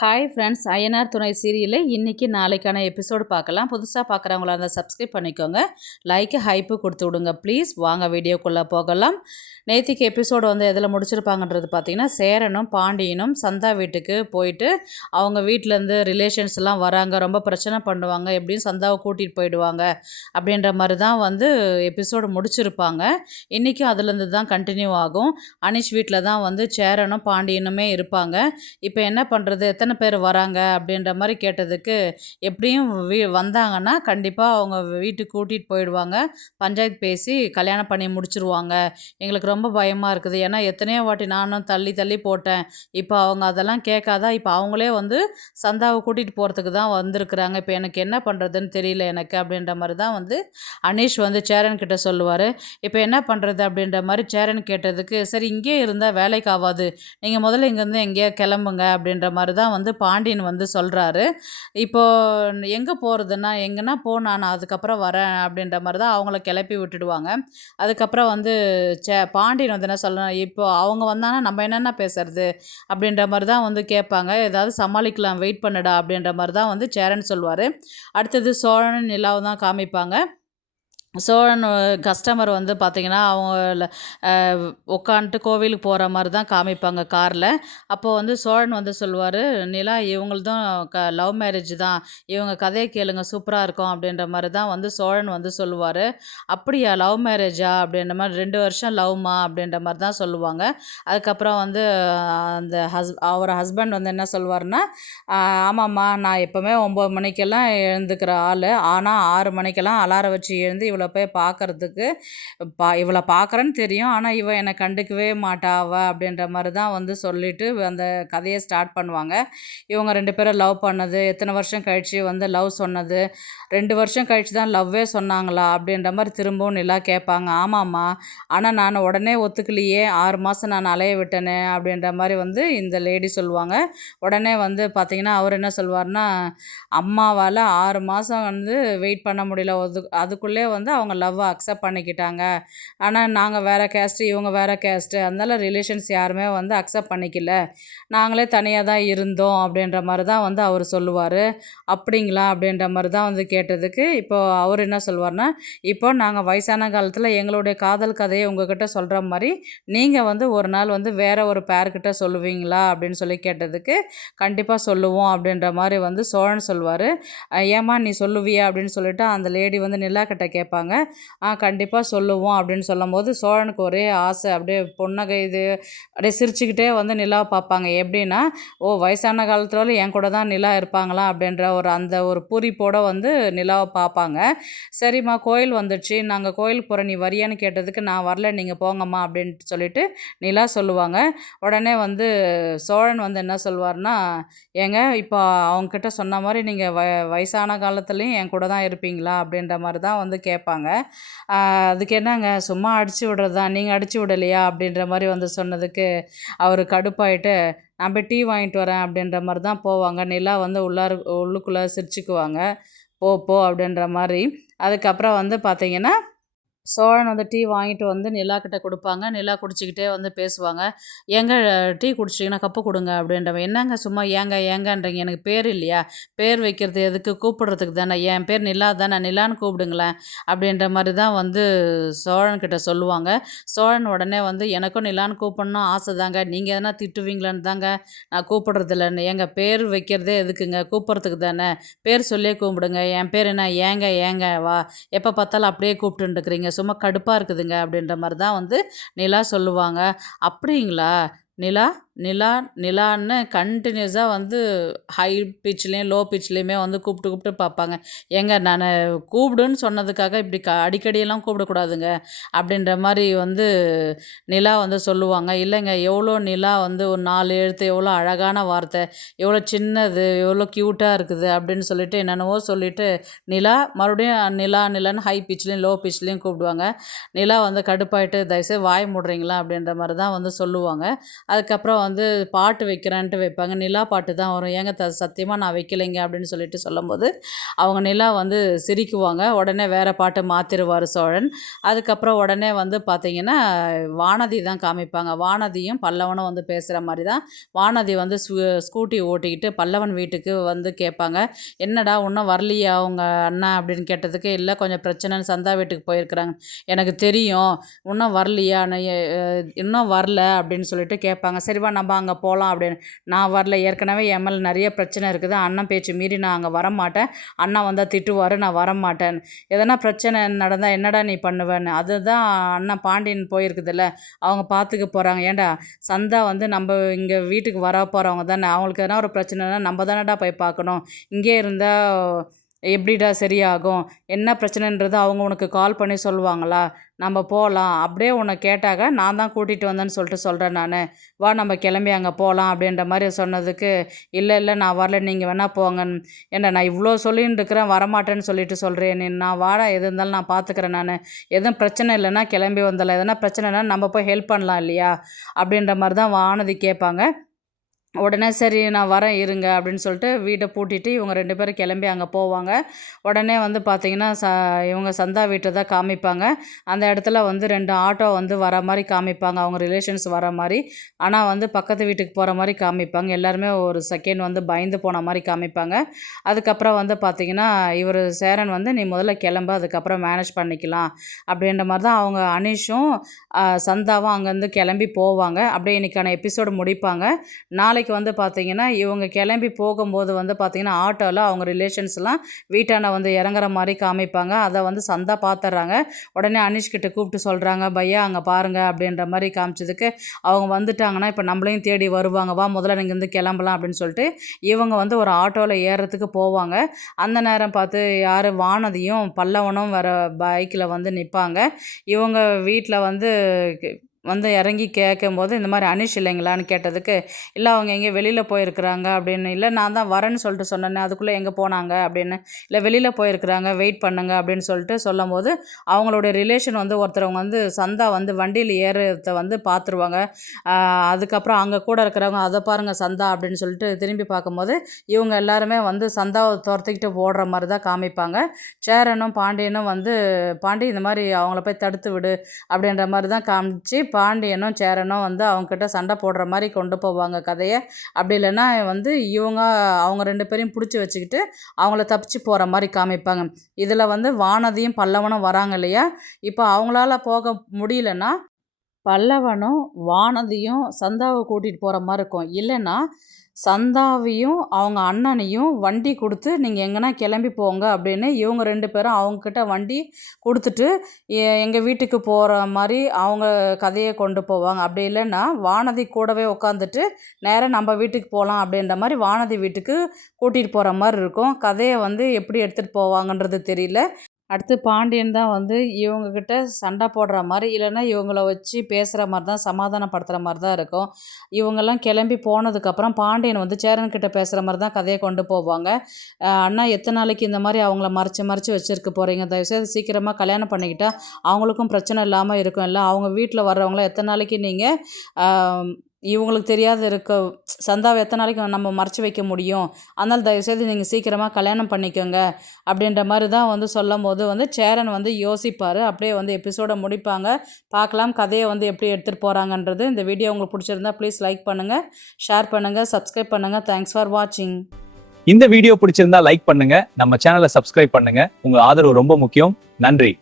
Hi friends, Ayyanar துணை சீரியலில் இன்றைக்கி நாளைக்கான எபிசோடு பார்க்கலாம். புதுசாக பார்க்குறவங்களா இருந்தால் சப்ஸ்கிரைப் பண்ணிக்கோங்க. லைக்கு ஹைப்பு கொடுத்து விடுங்க ப்ளீஸ். வாங்க வீடியோக்குள்ளே போகலாம். நேற்றுக்கு எபிசோடு எதில் முடிச்சிருப்பாங்கன்றது பார்த்திங்கன்னா, சேரனும் பாண்டியனும் சந்தா வீட்டுக்கு போயிட்டு அவங்க வீட்டிலேருந்து ரிலேஷன்ஸ்லாம் வராங்க, ரொம்ப பிரச்சனை பண்ணுவாங்க, எப்படியும் சந்தாவை கூட்டிகிட்டு போயிடுவாங்க அப்படின்ற மாதிரி தான் எபிசோடு முடிச்சிருப்பாங்க. இன்றைக்கும் அதுலேருந்து தான் கண்டினியூ ஆகும். அனிஷ் வீட்டில் தான் சேரனும் பாண்டியனுமே இருப்பாங்க. இப்போ என்ன பண்ணுறது, எத்தனை பேர் வராங்க அப்படின்ற மாதிரி கேட்டதுக்கு, எப்படியும் வந்தாங்கன்னா கண்டிப்பாக அவங்க வீட்டுக்கு கூட்டிகிட்டு போயிடுவாங்க, பஞ்சாயத்து பேசி கல்யாணம் பண்ணி முடிச்சிருவாங்க. எங்களுக்கு ரொம்ப பயமாக இருக்குது, ஏன்னா எத்தனையோ வாட்டி நானும் தள்ளி தள்ளி போட்டேன். இப்போ அவங்க அதெல்லாம் கேட்காதா, இப்போ அவங்களே சந்தாவை கூட்டிகிட்டு போகிறதுக்கு தான் வந்திருக்கிறாங்க. இப்போ எனக்கு என்ன பண்ணுறதுன்னு தெரியல எனக்கு அப்படின்ற மாதிரி தான் அனீஷ் சேரன் கிட்ட சொல்லுவார். இப்போ என்ன பண்ணுறது அப்படின்ற மாதிரி சேரன் கேட்டதுக்கு, சரி இங்கே இருந்தால் வேலைக்கு ஆகாது, நீங்கள் முதல்ல இங்கேருந்து எங்கேயா கிளம்புங்க அப்படின்ற மாதிரி தான் பாண்டியன் சொல்கிறாரு. இப்போது எங்கே போகிறதுன்னா, எங்கன்னா நான் அதுக்கப்புறம் வரேன் அப்படின்ற மாதிரி தான் அவங்கள கிளப்பி விட்டுடுவாங்க. அதுக்கப்புறம் பாண்டியன் என்ன சொல்லணும், இப்போ அவங்க வந்தாங்கன்னா நம்ம என்னென்ன பேசுறது அப்படின்ற மாதிரி தான் கேட்பாங்க. ஏதாவது சமாளிக்கலாம், வெயிட் பண்ணுடா அப்படின்ற மாதிரி தான் சேரன் சொல்லுவார். அடுத்தது சோழன் நிலாவை தான் காமிப்பாங்க. சோழன் கஸ்டமர் பார்த்திங்கன்னா அவங்க உட்காந்துட்டு கோவிலுக்கு போகிற மாதிரி தான் காமிப்பாங்க காரில். அப்போது சோழன் சொல்லுவார், நிலா இவங்களதும் லவ் மேரேஜ் தான், இவங்க கதையை கேளுங்க சூப்பராக இருக்கும் அப்படின்ற மாதிரி தான் சோழன் சொல்லுவார். அப்படியா, லவ் மேரேஜா அப்படின்ற மாதிரி, 2 வருஷம் லவ்மா அப்படின்ற மாதிரி தான் சொல்லுவாங்க. அதுக்கப்புறம் அந்த அவர் ஹஸ்பண்ட் என்ன சொல்லுவார்னா, ஆமாம்மா நான் எப்போவுமே 9 மணிக்கெல்லாம் எழுந்துக்கிற ஆள், ஆனால் 6 மணிக்கெல்லாம் அலாரம் வச்சு எழுந்து இவளை போய் பார்க்குறதுக்கு இவளை பார்க்குறேன்னு தெரியும், ஆனால் இவள் என்னை கண்டுக்கவே மாட்டாவ அப்படின்ற மாதிரி தான் சொல்லிவிட்டு அந்த கதையை ஸ்டார்ட் பண்ணுவாங்க. இவங்க 2 பேரும் லவ் பண்ணது, எத்தனை வருஷம் கழித்து லவ் சொன்னது, 2 வருஷம் கழித்து தான் லவ்வே சொன்னாங்களா அப்படின்ற மாதிரி திரும்பவும் நிலா கேட்பாங்க. ஆமாம்மா, ஆனால் நான் உடனே ஒத்துக்கலையே, 6 மாதம் நான் அலைய விட்டேனே அப்படின்ற மாதிரி இந்த லேடி சொல்லுவாங்க. உடனே பார்த்திங்கன்னா அவர் என்ன சொல்வார்னா, அம்மாவால் 6 மாதம் வெயிட் பண்ண முடியல, அதுக்குள்ளே அவங்க லவ்வை அக்செப்ட் பண்ணிக்கிட்டாங்க, ஆனால் நாங்கள் வேறு கேஸ்ட்டு இவங்க வேறு கேஸ்ட்டு, அதனால ரிலேஷன்ஸ் யாருமே அக்செப்ட் பண்ணிக்கல, நாங்களே தனியாக தான் இருந்தோம் அப்படின்ற மாதிரி தான் அவர் சொல்லுவார். அப்படிங்களா அப்படின்ற மாதிரி தான் கேட்டதுக்கு, இப்போது அவர் என்ன சொல்வார்னா, இப்போ நாங்கள் வயசான காலத்தில் எங்களுடைய காதல் கதையை உங்ககிட்ட சொல்கிற மாதிரி நீங்கள் ஒரு நாள் வேறு ஒரு பேர்கிட்ட சொல்லுவீங்களா அப்படின்னு சொல்லி கேட்டதுக்கு, கண்டிப்பாக சொல்லுவோம் அப்படின்ற மாதிரி சோழன் சொல்வார். ஏம்மா நீ சொல்லுவியா அப்படின்னு சொல்லிட்டு அந்த லேடி நிலா கிட்ட கேட்பாங்க. கண்டிப்பாக சொல்லுவோம் அப்படின்னு சொல்லும்போது சோழனுக்கு ஒரே ஆசை, அப்படியே பொன்னகை இது அப்படியே சிரிச்சுக்கிட்டே நிலாவை பார்ப்பாங்க. எப்படின்னா, ஓ வயசான காலத்தில் என் கூட தான் நிலா இருப்பாங்களா அப்படின்ற அந்த ஒரு பூரிப்போடு நிலாவை பார்ப்பாங்க. சரிம்மா கோயில் வந்துடுச்சு, நாங்கள் கோயிலுக்கு போகிறோம், நீ வரியான்னு கேட்டதுக்கு, நான் வரல நீங்கள் போங்கம்மா அப்படின்ட்டு சொல்லிட்டு நிலா சொல்லுவாங்க. உடனே சோழன் என்ன சொல்வார்னா, ஏங்க இப்போ அவங்கக்கிட்ட சொன்ன மாதிரி நீங்கள் வயசான காலத்துலேயும் என் கூட தான் இருப்பீங்களா அப்படின்ற மாதிரி தான் கேட்பாங்க. அதுக்கு என்னங்க சும்மா அடித்து விடுறது தான், நீங்கள் அடித்து விடலையா அப்படின்ற மாதிரி சொன்னதுக்கு அவர் கடுப்பாயிட்டு, நான் போய் டீ வாங்கிட்டு வரேன் அப்படின்ற மாதிரி தான் போவாங்க. நிலா உள்ளுக்குள்ளே சிரிச்சுக்குவாங்க, போ போ அப்படின்ற மாதிரி. அதுக்கப்புறம் பார்த்திங்கன்னா, சோழன் டீ வாங்கிட்டு நிலா கிட்ட கொடுப்பாங்க. நிலா குடிச்சிக்கிட்டே பேசுவாங்க. ஏங்க டீ குடிச்சிட்டிங்கன்னா கப்பு கொடுங்க அப்படின்றவன், என்னங்க சும்மா ஏங்க ஏங்கன்றீங்க, எனக்கு பேர் இல்லையா, பேர் வைக்கிறது எதுக்கு, கூப்பிடுறதுக்கு தானே, என் பேர் நிலா தானே, நிலான்னு கூப்பிடுங்களேன் அப்படின்ற மாதிரி தான் சோழன்கிட்ட சொல்லுவாங்க. சோழன் உடனே எனக்கும் நிலான்னு கூப்பிடணும் ஆசை தாங்க, நீங்கள் எதனா திட்டுவீங்களான்னு தாங்க நான் கூப்பிடுறது இல்லைன்னு, எங்கள் பேர் வைக்கிறதே எதுக்குங்க, கூப்பிட்றதுக்கு தானே, பேர் சொல்லியே கூப்பிடுங்க, என் பேர் என்ன ஏங்க ஏங்க வா, எப்போ பார்த்தாலும் அப்படியே கூப்பிட்டுருக்குறீங்க, சும்மா கடுப்பாக இருக்குதுங்க அப்படின்ற மாதிரி தான் நிலா சொல்லுவாங்க. அப்படிங்களா, நிலா நிலா நிலான்னு கண்டினியூஸாக ஹை பிட்ச்லேயும் லோ பிட்ச்லேயுமே கூப்பிட்டு கூப்பிட்டு பார்ப்பாங்க. ஏங்க நான் கூப்பிடுன்னு சொன்னதுக்காக இப்படி அடிக்கடியெல்லாம் கூப்பிடக்கூடாதுங்க அப்படின்ற மாதிரி நிலா சொல்லுவாங்க. இல்லைங்க, எவ்வளோ நிலா ஒரு 4 எழுத்து, எவ்வளோ அழகான வார்த்தை, எவ்வளோ சின்னது, எவ்வளோ க்யூட்டாக இருக்குது அப்படின்னு சொல்லிட்டு என்னென்னவோ சொல்லிவிட்டு நிலா மறுபடியும் நிலா நிலான்னு ஹை பிட்ச்லேயும் லோ பிட்ச்லேயும் கூப்பிடுவாங்க. நிலா கடுப்பாயிட்டு, தயவுசெய்து வாய் மூடுறீங்களா அப்படின்ற மாதிரி தான் சொல்லுவாங்க. அதுக்கப்புறம் வந்து பாட்டு வைக்கிறேன்ட்டு வைப்பாங்க. நிலா பாட்டு தான் வரும். ஏங்க சத்தியமாக நான் வைக்கலைங்க அப்படின்னு சொல்லிட்டு சொல்லும்போது அவங்க நிலா வந்து சிரிக்குவாங்க. உடனே வேறு பாட்டு மாற்றிடுவார் சோழன். அதுக்கப்புறம் உடனே வந்து பார்த்திங்கன்னா வானதி தான் காமிப்பாங்க. வானதியும் பல்லவனும் வந்து பேசுகிற மாதிரி தான். வானதி வந்து ஸ்கூட்டி ஓட்டிக்கிட்டு பல்லவன் வீட்டுக்கு வந்து கேட்பாங்க. என்னடா இன்னும் வரலையா உங்கள் அண்ணா அப்படின்னு கேட்டதுக்கு, இல்லை கொஞ்சம் பிரச்சனைன்னு சந்தா வீட்டுக்கு போயிருக்கிறாங்க. எனக்கு தெரியும் இன்னும் வரலையா, இன்னும் வரல அப்படின்னு சொல்லிட்டு கேட்பாங்க. சரிவா நம்ம அங்கே போகலாம் அப்படின்னு. நான் வரல, ஏற்கனவே என் மேலே நிறைய பிரச்சனை இருக்குது. அண்ணன் பேச்சு மீறி நான் அங்கே வரமாட்டேன். அண்ணா வந்தால் திட்டுவார், நான் வரமாட்டேன். எதனா பிரச்சனை நடந்தால் என்னடா நீ பண்ணுவேன்னு. அதுதான் அண்ணன் பாண்டியன் போயிருக்குதுல்ல, அவங்க பார்த்துக்க போகிறாங்க. ஏன்டா சந்தா வந்து நம்ம இங்கே வீட்டுக்கு வர போகிறவங்க தானே, அவங்களுக்கு எதனா ஒரு பிரச்சனைனா நம்ம தானடா போய் பார்க்கணும். இங்கே இருந்தால் எப்படிடா சரியாகும், என்ன பிரச்சனைன்றது அவங்க உனக்கு கால் பண்ணி சொல்லுவாங்களா, நம்ம போகலாம். அப்படியே உன்னை கேட்டாக்க நான் தான் கூட்டிகிட்டு வந்தேன்னு சொல்கிறேன் நான், வா நம்ம கிளம்பி அங்கே போகலாம் அப்படின்ற மாதிரி சொன்னதுக்கு, இல்லை நான் வரல, நீங்கள் வேணால் போங்கன்னு. ஏன்டா நான் இவ்வளோ சொல்லின்னு இருக்கிறேன், வரமாட்டேன்னு சொல்லிட்டு சொல்கிறேன். நான் வாடா, எது இருந்தாலும் நான் பார்த்துக்கிறேன் நான், எதுவும் பிரச்சனை இல்லைன்னா கிளம்பி வந்துடலாம், எதனா பிரச்சனைனா நம்ம போய் ஹெல்ப் பண்ணலாம் இல்லையா அப்படின்ற மாதிரி தான் வானதி கேட்பாங்க. உடனே சரி நான் வரேன் இருங்க அப்படின்னு சொல்லிட்டு வீட்டை பூட்டிட்டு இவங்க 2 பேரும் கிளம்பி அங்கே போவாங்க. உடனே வந்து பார்த்திங்கன்னா இவங்க சந்தா வீட்டை தான் காமிப்பாங்க. அந்த இடத்துல வந்து 2 ஆட்டோ வந்து வர மாதிரி காமிப்பாங்க, அவங்க ரிலேஷன்ஸ் வர மாதிரி. ஆனால் வந்து பக்கத்து வீட்டுக்கு போகிற மாதிரி காமிப்பாங்க. எல்லாருமே ஒரு செகண்ட் வந்து பயந்து போன மாதிரி காமிப்பாங்க. அதுக்கப்புறம் வந்து பார்த்திங்கன்னா இவர் சேரன் வந்து நீ முதல்ல கிளம்பு, அதுக்கப்புறம் மேனேஜ் பண்ணிக்கலாம் அப்படின்ற மாதிரி தான் அவங்க அனீஷும் சந்தாவும் அங்கேருந்து கிளம்பி போவாங்க. அப்படியே இன்றைக்கான எபிசோடு முடிப்பாங்க. நாளைக்கு வந்து பார்த்திங்கன்னா இவங்க கிளம்பி போகும்போது வந்து பார்த்திங்கன்னா ஆட்டோவில் அவங்க ரிலேஷன்ஸ்லாம் வீட்டாண்ட வந்து இறங்குற மாதிரி காமிப்பாங்க. அதை வந்து சந்தா பார்த்துட்றாங்க. உடனே அனீஷ்கிட்ட கூப்பிட்டு சொல்கிறாங்க, பையா அங்கே பாருங்கள் அப்படின்ற மாதிரி காமிச்சதுக்கு, அவங்க வந்துட்டாங்கன்னா இப்போ நம்மளையும் தேடி வருவாங்க, வா முதல்ல நீங்கள் வந்து கிளம்பலாம் அப்படின்னு சொல்லிட்டு இவங்க வந்து ஒரு ஆட்டோவில் ஏறுறதுக்கு போவாங்க. அந்த நேரம் பார்த்து யார் வானதியும் பல்லவனும் வர பைக்கில் வந்து நிற்பாங்க. இவங்க வீட்டில் வந்து இறங்கி கேட்கும்போது இந்த மாதிரி அனீஷ் இல்லைங்களான்னு கேட்டதுக்கு, இல்லை அவங்க எங்கேயோ வெளியில் போயிருக்கிறாங்க அப்படின்னு. இல்லை நான் தான் வரேன்னு சொல்லிட்டு சொன்னேன்னு, அதுக்குள்ளே எங்கே போனாங்க அப்படின்னு. இல்லை வெளியில் போயிருக்கிறாங்க, வெயிட் பண்ணுங்க அப்படின்னு சொல்லிட்டு சொல்லும்போது அவங்களுடைய ரிலேஷன் வந்து ஒருத்தரவங்க வந்து சந்தா வந்து வண்டியில் ஏறுறத வந்து பார்த்துருவாங்க. அதுக்கப்புறம் அங்கே கூட இருக்கிறவங்க அதை பாருங்கள் சந்தா அப்படின்னு சொல்லிட்டு திரும்பி பார்க்கும்போது இவங்க எல்லாருமே வந்து சந்தாவை துரத்திக்கிட்டு ஓடுற மாதிரி தான் காமிப்பாங்க. சேரனும் பாண்டியனும் வந்து பாண்டி இந்த மாதிரி அவங்கள போய் தடுத்து விடு அப்படின்ற மாதிரி தான் காமிச்சு பாண்டியனும் சேரனும் வந்து அவங்கக்கிட்ட சண்டை போடுற மாதிரி கொண்டு போவாங்க கதையை. அப்படி இல்லைன்னா வந்து அவங்க 2 பேரையும் பிடிச்சி வச்சுக்கிட்டு அவங்கள தப்பிச்சு போகிற மாதிரி காமிப்பாங்க. இதில் வந்து வானதியும் பல்லவனும் வராங்க இல்லையா, இப்போ அவங்களால போக முடியலன்னா பல்லவனும் வானதியும் சந்தாவை கூட்டிகிட்டு போகிற மாதிரி இருக்கும். இல்லைன்னா சந்தாவையும் அவங்க அண்ணனையும் வண்டி கொடுத்து நீங்கள் எங்கன்னா கிளம்பி போங்க அப்படின்னு இவங்க 2 பேரும் அவங்கக்கிட்ட வண்டி கொடுத்துட்டு எங்கள் வீட்டுக்கு போகிற மாதிரி அவங்க கதையை கொண்டு போவாங்க. அப்படி இல்லைன்னா வானதி கூடவே உட்காந்துட்டு நேராக நம்ம வீட்டுக்கு போகலாம் அப்படின்ற மாதிரி வானதி வீட்டுக்கு கூட்டிகிட்டு போகிற மாதிரி இருக்கும். கதையை வந்து எப்படி எடுத்துகிட்டு போவாங்கன்றது தெரியல. அடுத்து பாண்டியன் தான் வந்து இவங்கக்கிட்ட சண்டை போடுற மாதிரி, இல்லைன்னா இவங்கள வச்சு பேசுகிற மாதிரி தான், சமாதானப்படுத்துகிற மாதிரி தான் இருக்கும். இவங்கெல்லாம் கிளம்பி போனதுக்கப்புறம் பாண்டியன் வந்து சேரன்கிட்ட பேசுகிற மாதிரி தான் கதையை கொண்டு போவாங்க. அண்ணா எத்தனை நாளைக்கு இந்த மாதிரி அவங்கள மறைச்சி வச்சுருக்க போகிறீங்க, தயவுசெய்து சீக்கிரமாக கல்யாணம் பண்ணிக்கிட்டால் அவங்களுக்கும் பிரச்சனை இல்லாமல் இருக்கும். இல்லை அவங்க வீட்டில் வர்றவங்கள எத்தனை நாளைக்கு நீங்கள் இவங்களுக்கு தெரியாத சந்தாவை எத்தனை நாளைக்கு நம்ம மறைச்சி வைக்க முடியும், அதனால் தயவுசெய்து நீங்கள் சீக்கிரமாக கல்யாணம் பண்ணிக்கோங்க அப்படின்ற மாதிரி தான் வந்து சொல்லும் போது வந்து சேரன் வந்து யோசிப்பார். அப்படியே வந்து எபிசோடை முடிப்பாங்க. பார்க்கலாம் கதையை வந்து எப்படி எடுத்துகிட்டு போகிறாங்கன்றது. இந்த வீடியோ உங்களுக்கு பிடிச்சிருந்தா ப்ளீஸ் லைக் பண்ணுங்கள், ஷேர் பண்ணுங்கள், சப்ஸ்கிரைப் பண்ணுங்கள். தேங்க்ஸ் ஃபார் வாட்சிங். இந்த வீடியோ பிடிச்சிருந்தா லைக் பண்ணுங்க, நம்ம சேனலை சப்ஸ்கிரைப் பண்ணுங்க. உங்க ஆதரவு ரொம்ப முக்கியம். நன்றி.